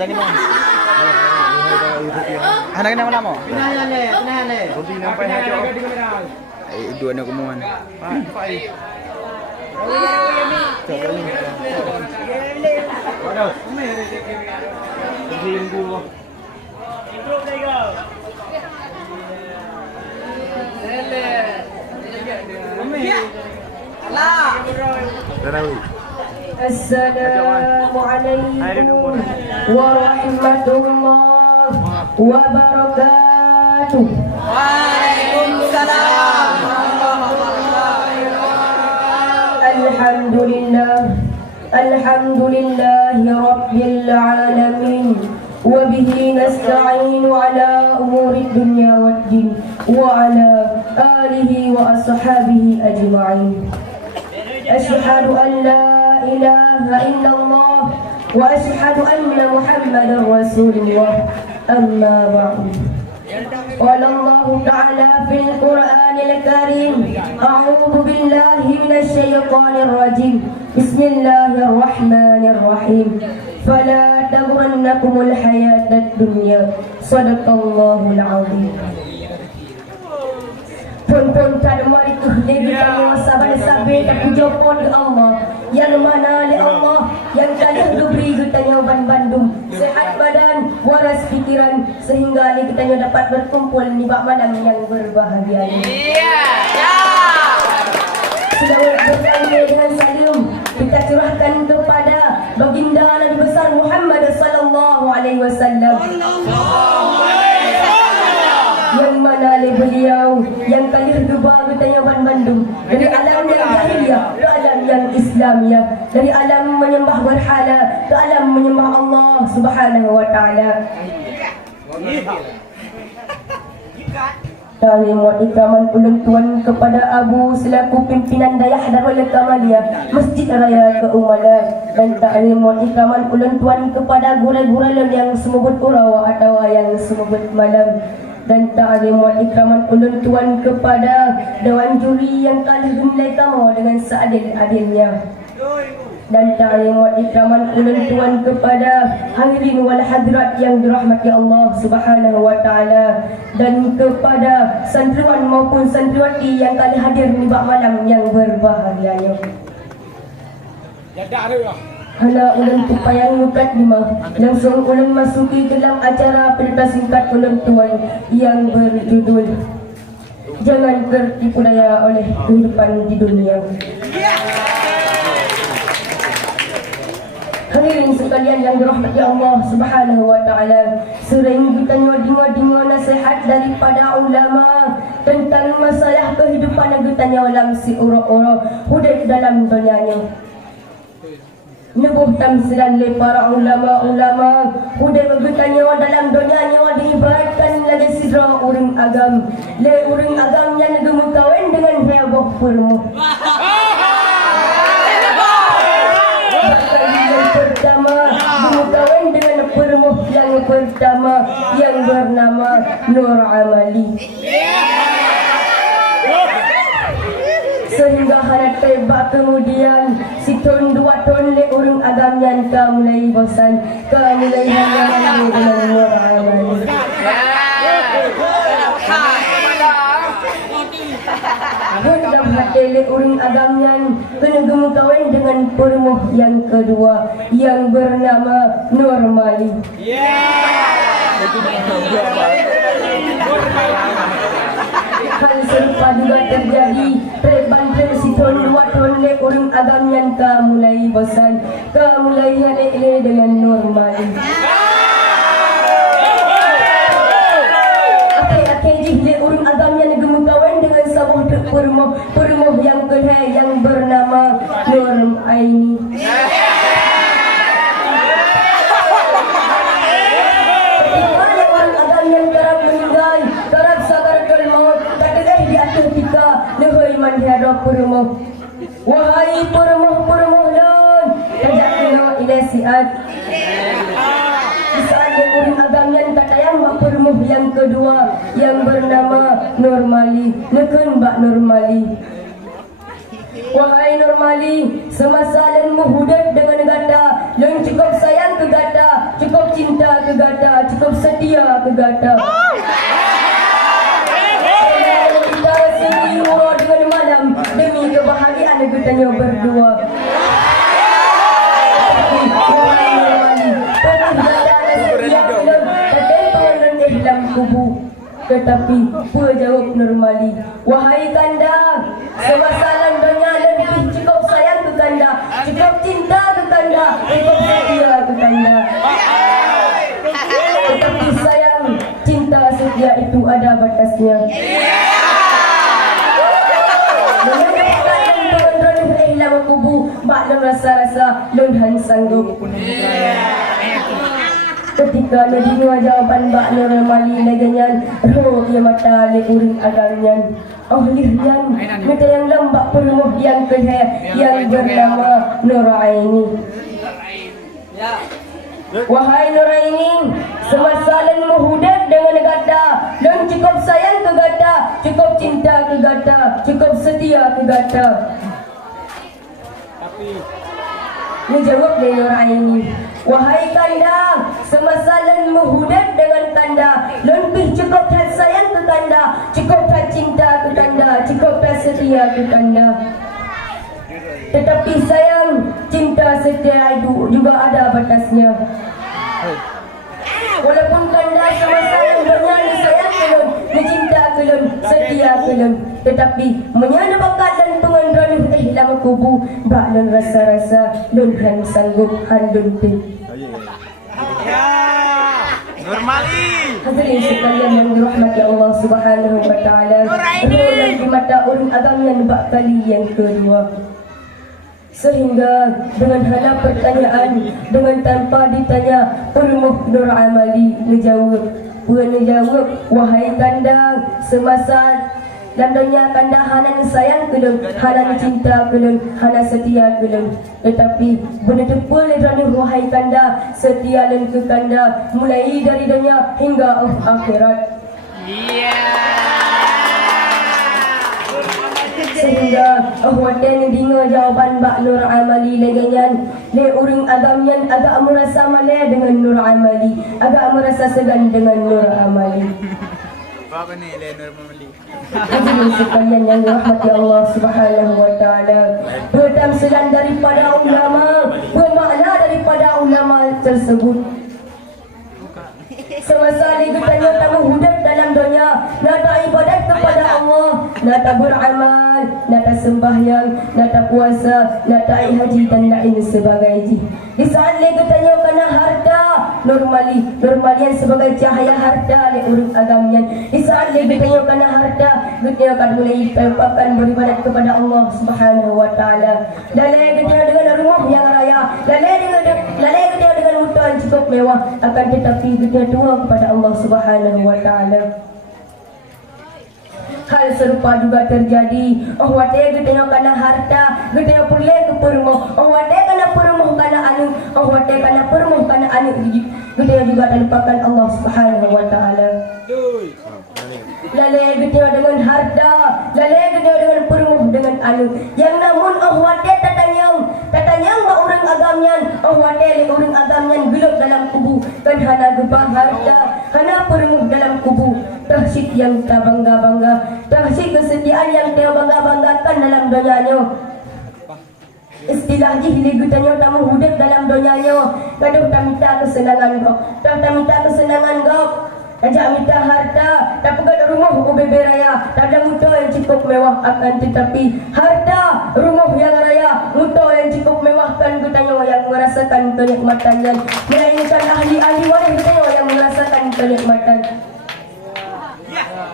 tadi bang. Anak nama nama. Roti nampai hati oh. Dua nak kumuan. Assalamualaikum warahmatullahi wabarakatuh. Waalaikumsalam warahmatullahi wabarakatuh. Alhamdulillahi rabbil alamin. وبه نستعين على أمور الدنيا والدين وعلى آله وأصحابه أجمعين. أشهد أن لا إله إلا الله وأشهد أن محمدا رسول الله. أما بعد قال الله تعالى في القرآن الكريم أعوذ بالله من الشيطان الرجيم بسم الله الرحمن الرحيم فلا تغرنكم الحياة الدنيا صدق الله العظيم. Pun tak mari lagi kami sabar sabar terpuja pun Allah yang mana oleh Allah yang telah diberi kita ban Bandung sehat badan waras pikiran sehingga ni kita dapat berkumpul di bak malam yang berbahagia ini. Selamat bertanya dengan salam kita curahkan kepada baginda Nabi besar Muhammad sallallahu alaihi wasallam. Yang mana oleh beliau yang kali kedua bertanya ban Bandung dari alam yang jahiliyah ke alam yang Islamiyah, dari alam menyembah berhala ke alam menyembah Allah Subhanahu wa taala. Kami mohon ikraman ulun tuan kepada Abu selaku pimpinan Dayah Darul Kamaliyah Masjid Raya Keumalan, dan kami mohon ikraman ulun tuan kepada guru-guru yang semubut urau atau yang semubut malam, dan ta'lim wa ikraman ulun tuan kepada dewan juri yang telah dinilai kamu dengan seadil-adilnya, dan ta'lim wa ikraman ulun tuan kepada hadirin wal hadirat yang dirahmati Allah Subhanahu wa taala, dan kepada santriwan maupun santriwati yang telah hadir di bak malam yang berbahagia ini. Hala ulun tupayang mukadimah langsung ulun masuki dalam acara pentas singkat ulun tuan yang berjudul Jangan Tertipu Daya oleh Kehidupan di Dunia. Hadirin sekalian yang dirahmati Allah Subhanahu wa taala, sering kita dengar nasihat daripada ulama tentang masalah kehidupan negutanya ulam si ura-ura hidup dalam dunianya. Nebuh tamsilan le para ulama udah bertanya dalam dunia nyawa diibaratkan lagi sidra urang agam le urang agamnya negemu kawin dengan heboh permu. Yang pertama kawin dengan permu yang pertama yang bernama Nur Amali. Sehingga harap tebak kemudian si ton dua ton le urang agam yang mulai bosan mulai hanya dengan Nur Amali. Hendak hati le urang agam yang kena gemu kawin dengan permuh yang kedua yang bernama Nur Mali. Hal serupa juga terjadi terbanten si ton dua ton le urang agam yang mulai bosan mulai hale dengan Nur Mali. Akhir-akhir le urang agam yang negemu kawan dengan sabuh permuh yang kedua yang bernama Nur Aini. Wahai permuh lan tajak kena ila siat saat yang urang agam yang tatayang bak permuh yang kedua yang bernama Nur Mali nekun bak Nur Mali. Wahai Nur Mali, semasa lenmu hidup dengan gata yang cukup sayang ke gata, cukup cinta kegata. Kita sendiri dengan malam demi kebahagiaan kitanya berdua. Tetapi jawab normali, wahai kanda, semasalan dunia lebih cukup sayang ke kanda, cukup cinta ke kanda, cukup setia ke kanda. Tetapi sayang, cinta setia itu ada batasnya. Lama kubu, bak dan rasa-rasa lunhan sanggup. Ketika nadinya jawapan bak normali laganyan, roh ia mata le uring aganyan. Oh lihyan, mata yang lembak penuh yang kehe, yang bernama Nuraini. Wahai Nuraini, semasalan muhudat dengan gata, dan cukup sayang ke gata, cukup cinta ke gata, cukup setia ke gata. Menjawab dari Nuraini, wahai kanda, semasalan muhudat dengan kanda, lebih cukup tak sayang ke kanda, cukup tak cinta ke kanda, cukup tak setia ke kanda. Tetapi sayang, cinta setia itu juga ada batasnya. Walaupun kanda semasalan dunia sayang kelon, dicinta kelon, setia kelon, tetapi menyana bakat dan pengendali lama kubu, bak dan rasa-rasa lunhan sanggup handun ti. Normali. Hadirin sekalian yang dirahmati Allah Subhanahu wa taala. Rolan di mata orang agamnya bak kali yang kedua. Sehingga dengan hana pertanyaan, dengan tanpa ditanya, Permuh Nur Amali menjawab, wahai kanda, semasa landanya kanda hana sayang kelon, hana cinta kelon, hana setia kelon. Tetapi benar-benar letrani wahai kanda, setia dan ke kanda, mulai dari dunia hingga akhirat. Sehingga watan dinga jawapan Mbak Nur Amali laganyan, le urang agamyan agak merasa malah dengan Nur Amali, agak merasa segan dengan Nur Amali. Apa ni le Nur Amali? Hadirin sekalian yang dirahmati Allah Subhanahu wa taala, bertamsilan daripada ulama, bermakna daripada ulama tersebut. Semasa ditanya tamu hidup dalam dunia, nata ibadat kepada Allah, nata beramal, nata sembahyang, nata puasa, nata haji dan lain sebagainya. Di saat lagi tanya kena harta, normalian sebagai cahaya harta oleh urang agamnya. Di saat lagi tanya kena harta, kita akan mulai akan beribadat kepada Allah Subhanahu wa taala. Lalai kita dengan rumah yang raya, lalai kita dengan hutan cukup mewah, akan tetapi kita tua kepada Allah Subhanahu wa taala. Hal serupa juga terjadi. Oh wate kita kena harta, kita perlu ke permoh. Oh wate kena permoh kena anu, oh wate kena permoh kena anu. Kita juga terlupakan Allah Subhanahu wa taala. Lalai kita dengan harta, lalai kita dengan permoh dengan anu. Yang namun oh wate tatanyang ba orang agamnyan, oh wate le orang agamnyan bilog dalam kubu, kan hana gebah harta, hana permoh dalam kubu. Tahsyid yang tak bangga-bangga, tahsyid kesetiaan yang tak bangga-banggakan dalam dunianya. Istilah jihli gutanya tamu hidup dalam dunianya. Kadang tak minta kesenangan kau, tak minta kesenangan kau. Ajak minta harta, tak pegang rumah UBB raya, tak ada muta yang cukup mewah akan tetapi harta, rumah yang raya, muta yang cukup mewahkan gutanya yang merasakan kenikmatannya. Melainkan ahli-ahli waris gutanya yang merasakan kenikmatan.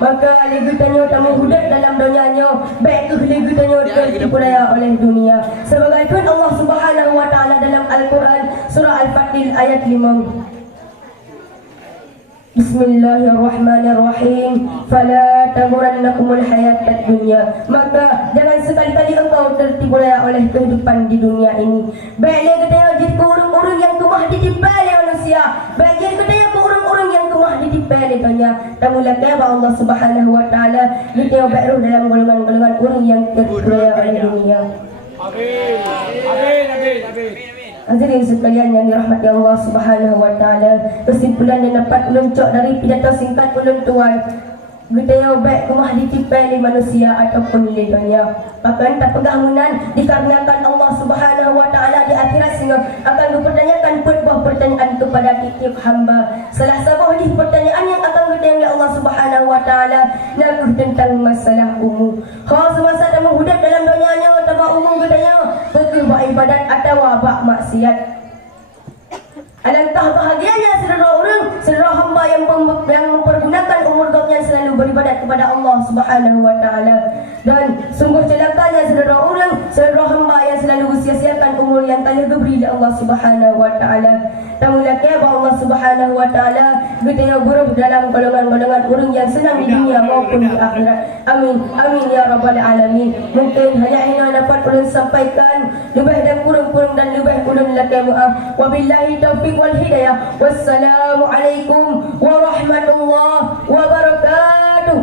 Maka lagu tanya tamu hidup dalam dunianya, baik tu lagu tanya tertipu daya oleh dunia. Sebagaimana Allah Subhanahu wa taala dalam Al-Quran surah Al-Fatil ayat 5. Bismillahirrahmanirrahim. Fala taghurrannakumul hayatad dunya. Maka jangan sekali-kali engkau tertipu daya oleh kehidupan di dunia ini. Baik lagu tanya jadi orang-orang yang kemah ditipu oleh manusia. Baik jadi katanya orang-orang yang kemah ditipu oleh dunia. Tamulah kaya Allah Subhanahu wa taala kita baru dalam golongan-golongan orang yang tertipu daya oleh dunia. Amin. Amin. Amin. Amin. Hadirin sekalian yang dirahmati Allah Subhanahu wa taala, kesimpulan yang dapat meluncur dari pidato singkat ulun tuan, budaya baik rumah ditipai oleh manusia ataupun oleh dunia. Bahkan tak pegangunan dikarenakan Allah Subhanahu wa taala di akhirat sehingga akan dipertanyakan sebuah pertanyaan kepada tiap hamba. Salah satu di pertanyaan yang akan ditanya oleh Allah Subhanahu wa taala nakuh tentang masalah umum. Semasa ada menghudap dalam dunianya atau umum katanya buat ibadat atau buat maksiat. Alangkah bahagianya saudara hamba yang mempergunakan umur hidupnya selalu beribadat kepada Allah Subhanahu wa taala, dan sungguh celakanya saudara hamba yang selalu sia-siakan umur yang telah diberi oleh Allah Subhanahu wa taala. Tamulaknya Allah Subhanahu wa taala kita buruk dalam golongan-golongan orang yang senang di dunia maupun di akhirat. Amin amin ya rabbal alamin. Mungkin hanya ini dapat ulun sampaikan, lebih dan kurang dan lebih ulun lakai maaf. Wabillahi taufiq wal hidayah. Wassalamualaikum warahmatullahi wabarakatuh.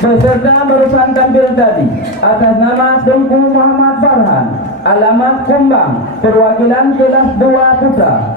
Beserta merupakan tampil tadi atas nama Tengku Muhammad Farhan, alamat Kumbang, perwakilan kelas 2 Putra.